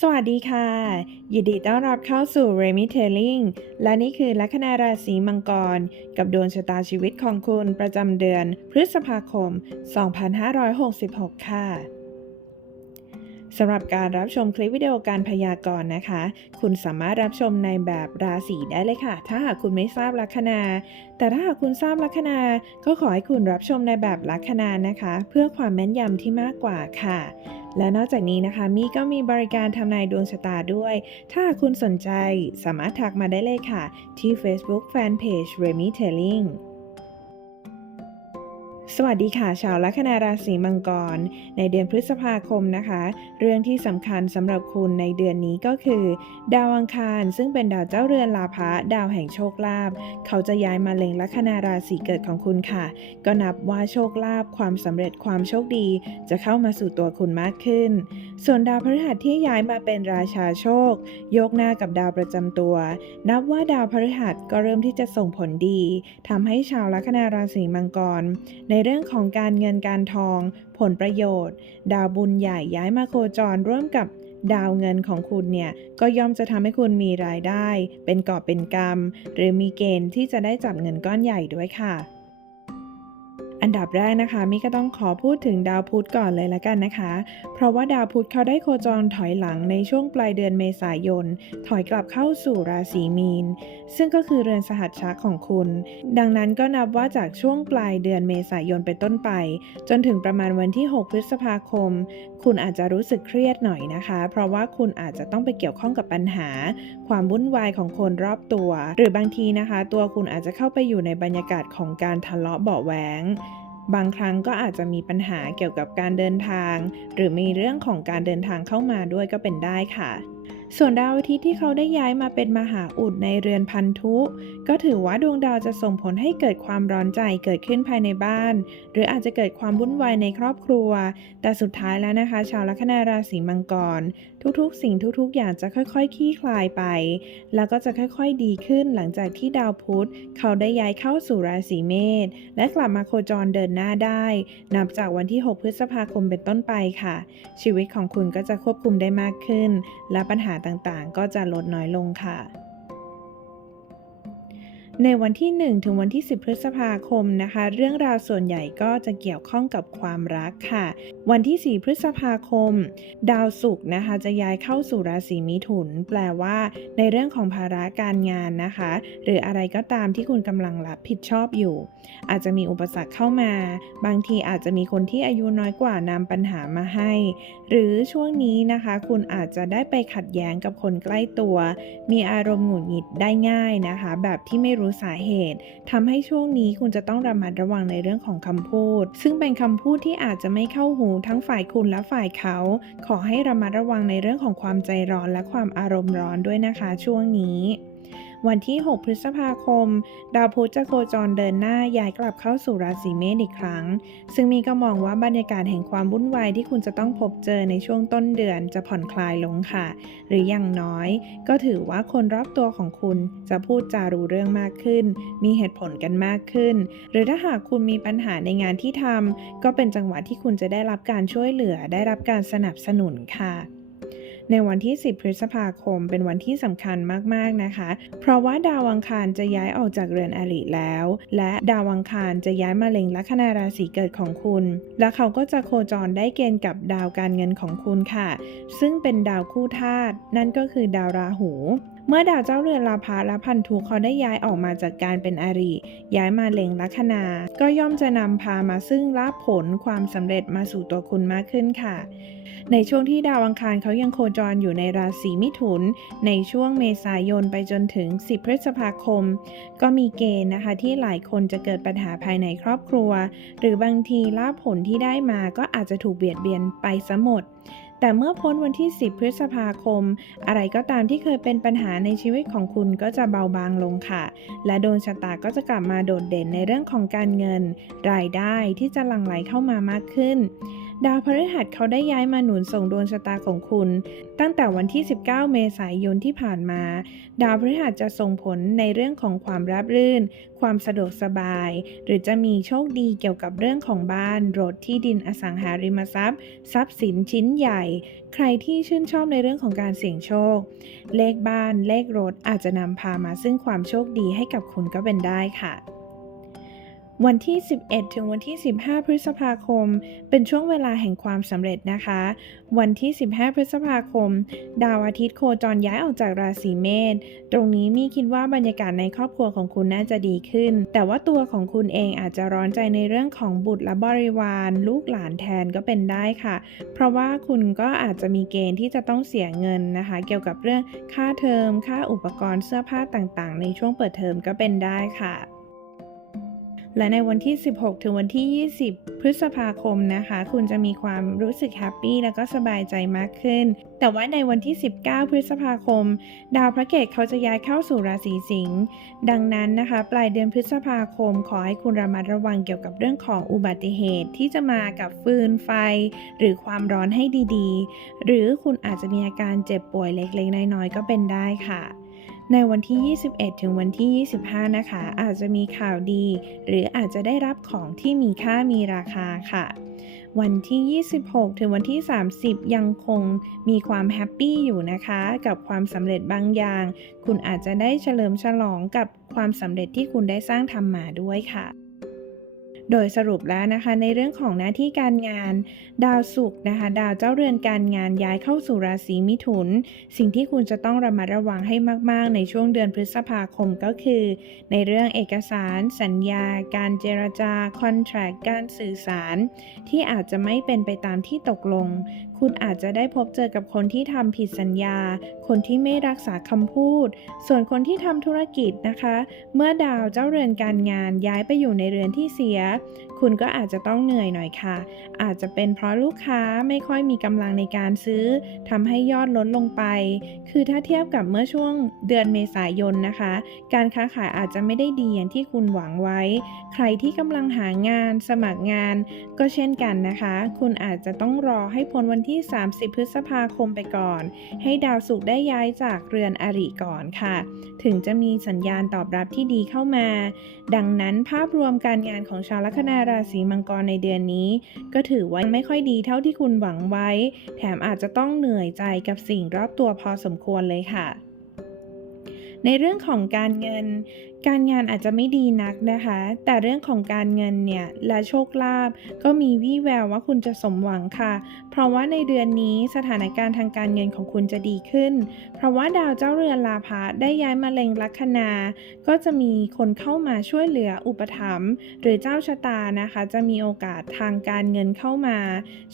สวัสดีค่ะ ยินดีต้อนรับเข้าสู่ r e m i t a i l i n g และนี่คือลัคนาราศีมังกร กับดวงชะตาชีวิตของคุณประจำเดือน พฤษภาคม 2566 ค่ะสำหรับการรับชมคลิปวิดีโอการพยากรณ์นะคะ คุณสามารถรับชมในแบบราศีได้เลยค่ะ ถ้าหากคุณไม่ทราบลัคนา แต่ถ้าหากคุณทราบลัคนา ก็ขอให้คุณรับชมในแบบลัคนานะคะ เพื่อความแม่นยำที่มากกว่าค่ะ และนอกจากนี้นะคะมีก็มีบริการทำนายดวงชะตาด้วย ถ้าคุณสนใจสามารถทักมาได้เลยค่ะ ที่ Facebook Fanpage Remy Telling สวัสดีค่ะ ชาวลัคนาราศีมังกร ในเดือนพฤษภาคมนะคะ เรื่องที่สำคัญสำหรับคุณในเดือนนี้ก็คือ ดาวอังคารซึ่งเป็นดาวเจ้าเรือนลาภะดาวแห่งโชคลาภเขาจะย้ายมาเล็งลัคนาราศีเกิดของคุณค่ะ ก็นับว่าโชคลาภความสำเร็จความโชคดี จะเข้ามาสู่ตัวคุณมากขึ้น ส่วนดาวพฤหัสที่ย้ายมาเป็นราชาโชค โยกหน้ากับดาวประจำตัว นับว่าดาวพฤหัสก็เริ่มที่จะส่งผลดีทำให้ชาวลัคนาราศีมังกรในในเรื่องของการเงินการทอง ผลประโยชน์ ดาวบุญใหญ่ย้ายมาโคจรร่วมกับดาวเงินของคุณเนี่ย ก็ย่อมจะทำให้คุณมีรายได้ เป็นกอบเป็นกำหรือมีเกณฑ์ที่จะได้จับเงินก้อนใหญ่ด้วยค่ะ อันดับแรกนะคะมิก็ต้องขอพูดถึงดาวพุธก่อนเลยละกันนะคะ เพราะว่าดาวพุธเขาได้โคจรถอยหลังในช่วงปลายเดือนเมษายน ถอยกลับเข้าสู่ราศีมีน ซึ่งก็คือเรือนสหัชชะของคุณ ดังนั้นก็นับว่าจากช่วงปลายเดือนเมษายนเป็นต้นไป จนถึงประมาณวันที่ 6 พฤษภาคม คุณอาจจะรู้สึกเครียดหน่อยนะคะ เพราะว่าคุณอาจจะต้องไปเกี่ยวข้องกับปัญหา ความวุ่นวายของคนรอบตัว หรือบางทีนะคะ ตัวคุณอาจจะเข้าไปอยู่ในบรรยากาศของการทะเลาะเบาแหวง บางครั้งก็อาจจะมีปัญหาเกี่ยวกับการเดินทาง หรือมีเรื่องของการเดินทางเข้ามาด้วยก็เป็นได้ค่ะ ส่วนดาวอาทิตย์ที่เขาได้ย้ายมาเป็นมหาอุดในเรือนพันธุ ก็ถือว่าดวงดาวจะส่งผลให้เกิดความร้อนใจเกิดขึ้นภายในบ้าน หรืออาจจะเกิดความวุ่นวายในครอบครัว แต่สุดท้ายแล้วนะคะ ชาวลัคนาราศีมังกร ทุกๆ สิ่งทุกๆ อย่างจะค่อยๆคลี่คลายไป แล้วก็จะค่อยๆดีขึ้นหลังจากที่ดาวพุธเขาได้ย้ายเข้าสู่ราศีเมษและกลับมาโคจรเดินหน้าได้ นับจากวันที่ 6 พฤษภาคมเป็นต้นไปค่ะ ชีวิตของคุณก็จะควบคุมได้มากขึ้น และปัญหาต่างๆ ก็จะลดน้อยลงค่ะ ในวันที่ 1 ถึงวันที่ 10 พฤษภาคมนะคะ เรื่องราวส่วนใหญ่ก็จะเกี่ยวข้องกับความรักค่ะ วันที่ 4 พฤษภาคม ดาวศุกร์นะคะจะย้ายเข้าสู่ราศีมิถุน แปลว่าในเรื่องของภาระการงานนะคะ หรืออะไรก็ตามที่คุณกำลังรับผิดชอบอยู่ อาจจะมีอุปสรรคเข้ามา บางทีอาจจะมีคนที่อายุน้อยกว่านำปัญหามาให้ หรือช่วงนี้นะคะ คุณอาจจะได้ไปขัดแย้งกับคนใกล้ตัว มีอารมณ์หงุดหงิดได้ง่ายนะคะ แบบที่ไม่รู้สาเหตุทำให้ช่วงนี้คุณจะต้องระมัดระวังในเรื่องของคำพูด ซึ่งเป็นคำพูดที่อาจจะไม่เข้าหูทั้งฝ่ายคุณและฝ่ายเขา ขอให้ระมัดระวังในเรื่องของความใจร้อนและความอารมณ์ร้อนด้วยนะคะ ช่วงนี้ วันที่ 6 พฤษภาคม ดาวพุธจะโคจรเดินหน้าย้ายกลับเข้าสู่ราศีเมษอีกครั้ง ซึ่งมีก็มองว่าบรรยากาศแห่งความวุ่นวายที่คุณจะต้องพบเจอในช่วงต้นเดือนจะผ่อนคลายลงค่ะ หรืออย่างน้อย ก็ถือว่าคนรอบตัวของคุณจะพูดจารู้เรื่องมากขึ้น มีเหตุผลกันมากขึ้น หรือถ้าหากคุณมีปัญหาในงานที่ทำก็เป็นจังหวะที่คุณจะได้รับการช่วยเหลือได้รับการสนับสนุนค่ะ ในวันที่ 10 พฤษภาคม เป็นวันที่สำคัญมากๆนะคะ เพราะว่าดาวอังคารจะย้ายออกจากเรือนอริแล้ว และดาวอังคารจะย้ายมาเล็งลัคนาราศีเกิดของคุณ และเขาก็จะโคจรได้เกณฑ์กับดาวการเงินของคุณค่ะ ซึ่งเป็นดาวคู่ธาตุนั่นก็คือดาวราหู เมื่อดาวเจ้าเรือนลาภะและพันธุเขาได้ย้ายออกมาจากการเป็นอริ ย้ายมาเล็งลัคนา ก็ย่อมจะนำพามาซึ่งลาภผลความสำเร็จมาสู่ตัวคุณมากขึ้นค่ะ ในช่วงที่ดาวอังคารเขายังโคจรอยู่ในราศีมิถุน ในช่วงเมษายนไปจนถึง 10 พฤษภาคม ก็มีเกณฑ์นะคะที่หลายคนจะเกิดปัญหาภายในครอบครัว หรือบางทีลาภผลที่ได้มาก็อาจจะถูกเบียดเบียนไปซะหมด แต่เมื่อพ้นวันที่ 10 พฤษภาคม อะไรก็ตามที่เคยเป็นปัญหาในชีวิตของคุณก็จะเบาบางลงค่ะ และดวงชะตาก็จะกลับมาโดดเด่นในเรื่องของการเงิน รายได้ที่จะหลั่งไหลเข้ามามากขึ้น ดาวพฤหัสเขาได้ย้ายมาหนุนส่งดวงชะตาของคุณ ตั้งแต่วันที่ 19 เมษายนที่ผ่านมา ดาวพฤหัสจะส่งผลในเรื่องของความราบรื่น ความสะดวกสบาย หรือจะมีโชคดีเกี่ยวกับเรื่องของบ้าน รถที่ดินอสังหาริมทรัพย์ ทรัพย์สินชิ้นใหญ่ ใครที่ชื่นชอบในเรื่องของการเสี่ยงโชค เลขบ้าน เลขรถอาจจะนำพามาซึ่งความโชคดีให้กับคุณก็เป็นได้ค่ะ วันที่ 11 ถึงวันที่ 15 พฤษภาคม เป็นช่วงเวลาแห่งความสำเร็จนะคะ วันที่ 15 พฤษภาคม ดาวอาทิตย์โคจรย้ายออกจากราศีเมษ ตรงนี้มีคิดว่าบรรยากาศในครอบครัวของคุณน่าจะดีขึ้น แต่ว่าตัวของคุณเองอาจจะร้อนใจในเรื่องของบุตรและบริวาร ลูกหลานแทนก็เป็นได้ค่ะ เพราะว่าคุณก็อาจจะมีเกณฑ์ที่จะต้องเสียเงินนะคะ เกี่ยวกับเรื่องค่าเทอม ค่าอุปกรณ์เสื้อผ้าต่างๆ ในช่วงเปิดเทอมก็เป็นได้ค่ะ และในวันที่ 16 ถึงวันที่ 20 พฤษภาคมนะคะ คุณจะมีความรู้สึกแฮปปี้แล้วก็สบายใจมากขึ้น แต่ว่าในวันที่ 19 พฤษภาคม ดาวพระเกตเขาจะย้ายเข้าสู่ราศีสิงห์ดังนั้นนะคะ ปลายเดือนพฤษภาคม ขอให้คุณระมัดระวังเกี่ยวกับเรื่องของอุบัติเหตุที่จะมากับฟืนไฟ หรือความร้อนให้ดีๆ หรือคุณอาจจะมีอาการเจ็บป่วยเล็กๆน้อยๆก็เป็นได้ค่ะ ในวันที่ 21 ถึงวันที่ 25 นะคะ อาจจะมีข่าวดี หรืออาจจะได้รับของที่มีค่ามีราคาค่ะ วันที่ 26 ถึงวันที่ 30 ยังคงมีความแฮปปี้อยู่นะคะ กับความสำเร็จบางอย่าง คุณอาจจะได้เฉลิมฉลองกับความสำเร็จที่คุณได้สร้างทำมาด้วยค่ะ โดยสรุปแล้วนะคะในเรื่องของหน้าที่การงาน ดาวศุกร์นะคะ ดาวเจ้าเรือนการงานย้ายเข้าสู่ราศีมิถุน สิ่งที่คุณจะต้องระมัดระวังให้มาก ๆ ในช่วงเดือนพฤษภาคมก็คือ ในเรื่องเอกสาร สัญญา การเจรจาคอนแทรคการสื่อสาร ที่อาจจะไม่เป็นไปตามที่ตกลงคุณอาจจะได้พบเจอกับคนที่ทำผิดสัญญา คนที่ไม่รักษาคำพูด ส่วนคนที่ทำธุรกิจนะคะ เมื่อดาวเจ้าเรือนการงานย้ายไปอยู่ในเรือนที่เสีย คุณก็อาจจะต้องเหนื่อยหน่อยค่ะ อาจจะเป็นเพราะลูกค้าไม่ค่อยมีกำลังในการซื้อทำให้ยอดลดลงไป คือถ้าเทียบกับเมื่อช่วงเดือนเมษายนนะคะ การค้าขายอาจจะไม่ได้ดีอย่างที่คุณหวังไว้ ใครที่กำลังหางานสมัครงาน ก็เช่นกันนะคะ คุณอาจจะต้องรอให้พ้นวันที่ที่ 30 พฤษภาคมไปก่อน ให้ดาวศุกร์ได้ย้ายจากเรือนอริก่อนค่ะ ถึงจะมีสัญญาณตอบรับที่ดีเข้ามา ดังนั้นภาพรวมการงานของชาวลัคนาราศีมังกรในเดือนนี้ ก็ถือว่าไม่ค่อยดีเท่าที่คุณหวังไว้ แถมอาจจะต้องเหนื่อยใจกับสิ่งรอบตัวพอสมควรเลยค่ะในเรื่องของการเงิน การงานอาจจะไม่ดีนักนะคะ แต่เรื่องของการเงินเนี่ยและโชคลาภก็มีวี่แววว่าคุณจะสมหวังค่ะ เพราะว่าในเดือนนี้สถานการณ์ทางการเงินของคุณจะดีขึ้น เพราะว่าดาวเจ้าเรือนลาภะได้ย้ายมาเล็งลัคนา ก็จะมีคนเข้ามาช่วยเหลืออุปถัมภ์หรือเจ้าชะตานะคะ จะมีโอกาสทางการเงินเข้ามา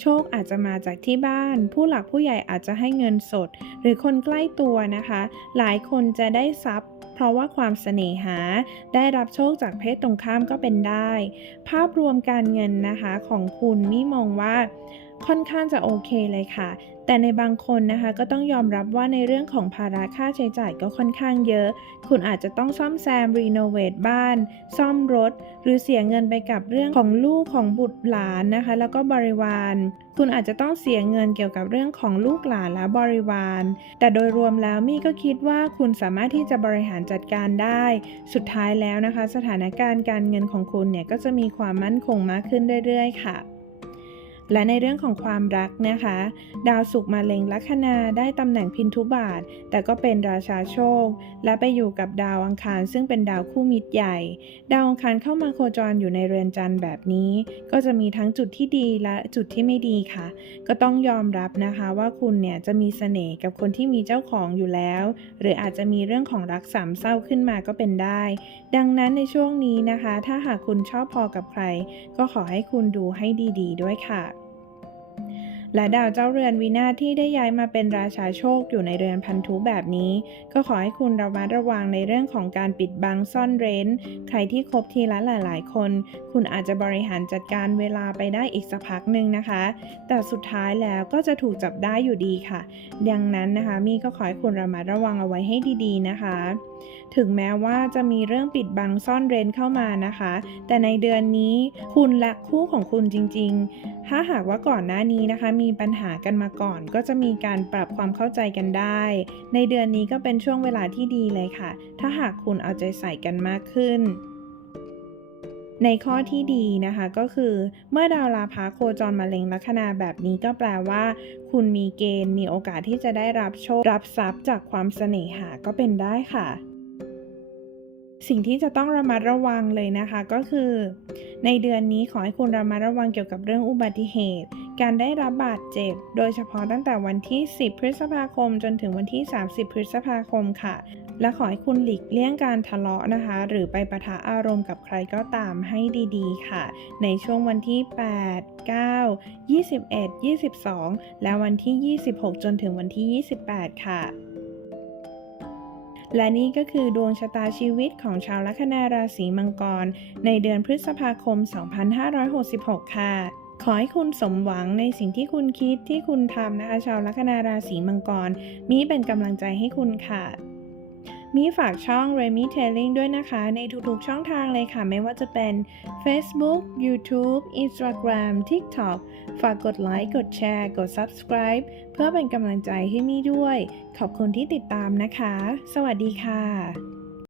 โชคอาจจะมาจากที่บ้าน ผู้หลักผู้ใหญ่อาจจะให้เงินสด หรือคนใกล้ตัวนะคะ หลายคนจะได้ทรัพย์ ราะว่าความเสน่หา ได้รับโชคจากเพศตรงข้ามก็เป็นได้ ภาพรวมการเงินนะคะของคุณมี่มองว่า ค่อนข้างจะโอเคเลยค่ะ แต่ในบางคนนะคะก็ต้องยอมรับว่าในเรื่องของภาระค่าใช้จ่ายก็ค่อนข้างเยอะ คุณอาจจะต้องซ่อมแซมรีโนเวทบ้าน ซ่อมรถ หรือเสียเงินไปกับเรื่องของลูกของบุตรหลานนะคะ แล้วก็บริวาร คุณอาจจะต้องเสียเงินเกี่ยวกับเรื่องของลูกหลานและบริวาร แต่โดยรวมแล้วมี่ก็คิดว่าคุณสามารถที่จะบริหารจัดการได้ สุดท้ายแล้วนะคะ สถานการณ์การเงินของคุณเนี่ยก็จะมีความมั่นคงมากขึ้นเรื่อยๆ ค่ะ และในเรื่องของความรักนะคะ ดาวศุกร์มาเล็งลัคนาได้ตำแหน่งพินทุบาท แต่ก็เป็นราชาโชค และไปอยู่กับดาวอังคารซึ่งเป็นดาวคู่มิตรใหญ่ ดาวอังคารเข้ามาโคจรอยู่ในเรือนจันทร์แบบนี้ ก็จะมีทั้งจุดที่ดีและจุดที่ไม่ดีค่ะ ก็ต้องยอมรับนะคะว่าคุณเนี่ยจะมีเสน่ห์กับคนที่มีเจ้าของอยู่แล้ว หรืออาจจะมีเรื่องของรักสามเศร้าขึ้นมาก็เป็นได้ ดังนั้นในช่วงนี้นะคะ ถ้าหากคุณชอบพอกับใคร ก็ขอให้คุณดูให้ดี ๆด้วยค่ะ และดาวเจ้าเรือนวินาที่ได้ย้ายมาเป็นราชาโชคอยู่ในเรือนพันธุแบบนี้ ก็ขอให้คุณระมัดระวังในเรื่องของการปิดบังซ่อนเร้น ใครที่คบทีละหลาย ๆ คน คุณอาจจะบริหารจัดการเวลาไปได้อีกสักพักหนึ่งนะคะ แต่สุดท้ายแล้วก็จะถูกจับได้อยู่ดีค่ะ ดังนั้นนะคะ มี่ก็ขอให้คุณระมัดระวังเอาไว้ให้ดี ๆ นะคะ ถึงแม้ว่าจะมีเรื่องปิดบังซ่อนเร้นเข้ามานะคะ แต่ในเดือนนี้คุณและคู่ของคุณจริง ๆ ถ้าหากว่าก่อนหน้านี้นะคะ มีปัญหากันมาก่อน ก็จะมีการปรับความเข้าใจกันได้ ในเดือนนี้ก็เป็นช่วงเวลาที่ดีเลยค่ะ ถ้าหากคุณเอาใจใส่กันมากขึ้น ในข้อที่ดีนะคะก็คือเมื่อดาวลาพาโคจรมาเล็งลัคนาแบบนี้ก็แปลว่า คุณมีเกณฑ์มีโอกาสที่จะได้รับโชครับทรัพย์จากความเสน่หาก็เป็นได้ค่ะสิ่งที่จะต้องระมัดระวังเลยนะคะก็คือ ในเดือนนี้ขอให้คุณระมัดระวังเกี่ยวกับเรื่องอุบัติเหตุ การได้รับบาดเจ็บ โดยเฉพาะตั้งแต่วันที่ 10 พฤษภาคม จนถึงวันที่ 30 พฤษภาคมค่ะ และขอให้คุณหลีกเลี่ยงการทะเลาะนะคะ หรือไปประทะอารมณ์กับใครก็ตามให้ดีๆ ค่ะ ในช่วงวันที่ 8 9 21 22 และวันที่ 26 จนถึงวันที่ 28 ค่ะและนี่ก็คือดวงชะตาชีวิตของชาวลัคนาราศีมังกร ในเดือนพฤษภาคม 2566 ค่ะ ขอให้คุณสมหวังในสิ่งที่คุณคิดที่คุณทำนะคะ ชาวลัคนาราศีมังกร มีเป็นกำลังใจให้คุณค่ะ มีฝากช่อง Remy Telling ด้วยนะคะ ในทุกๆช่องทางเลยค่ะ ไม่ว่าจะเป็น Facebook YouTube Instagram TikTok ฝากกดไลค์กดแชร์ กด Subscribe เพื่อเป็นกำลังใจให้มี่ด้วย ขอบคุณที่ติดตามนะคะ สวัสดีค่ะ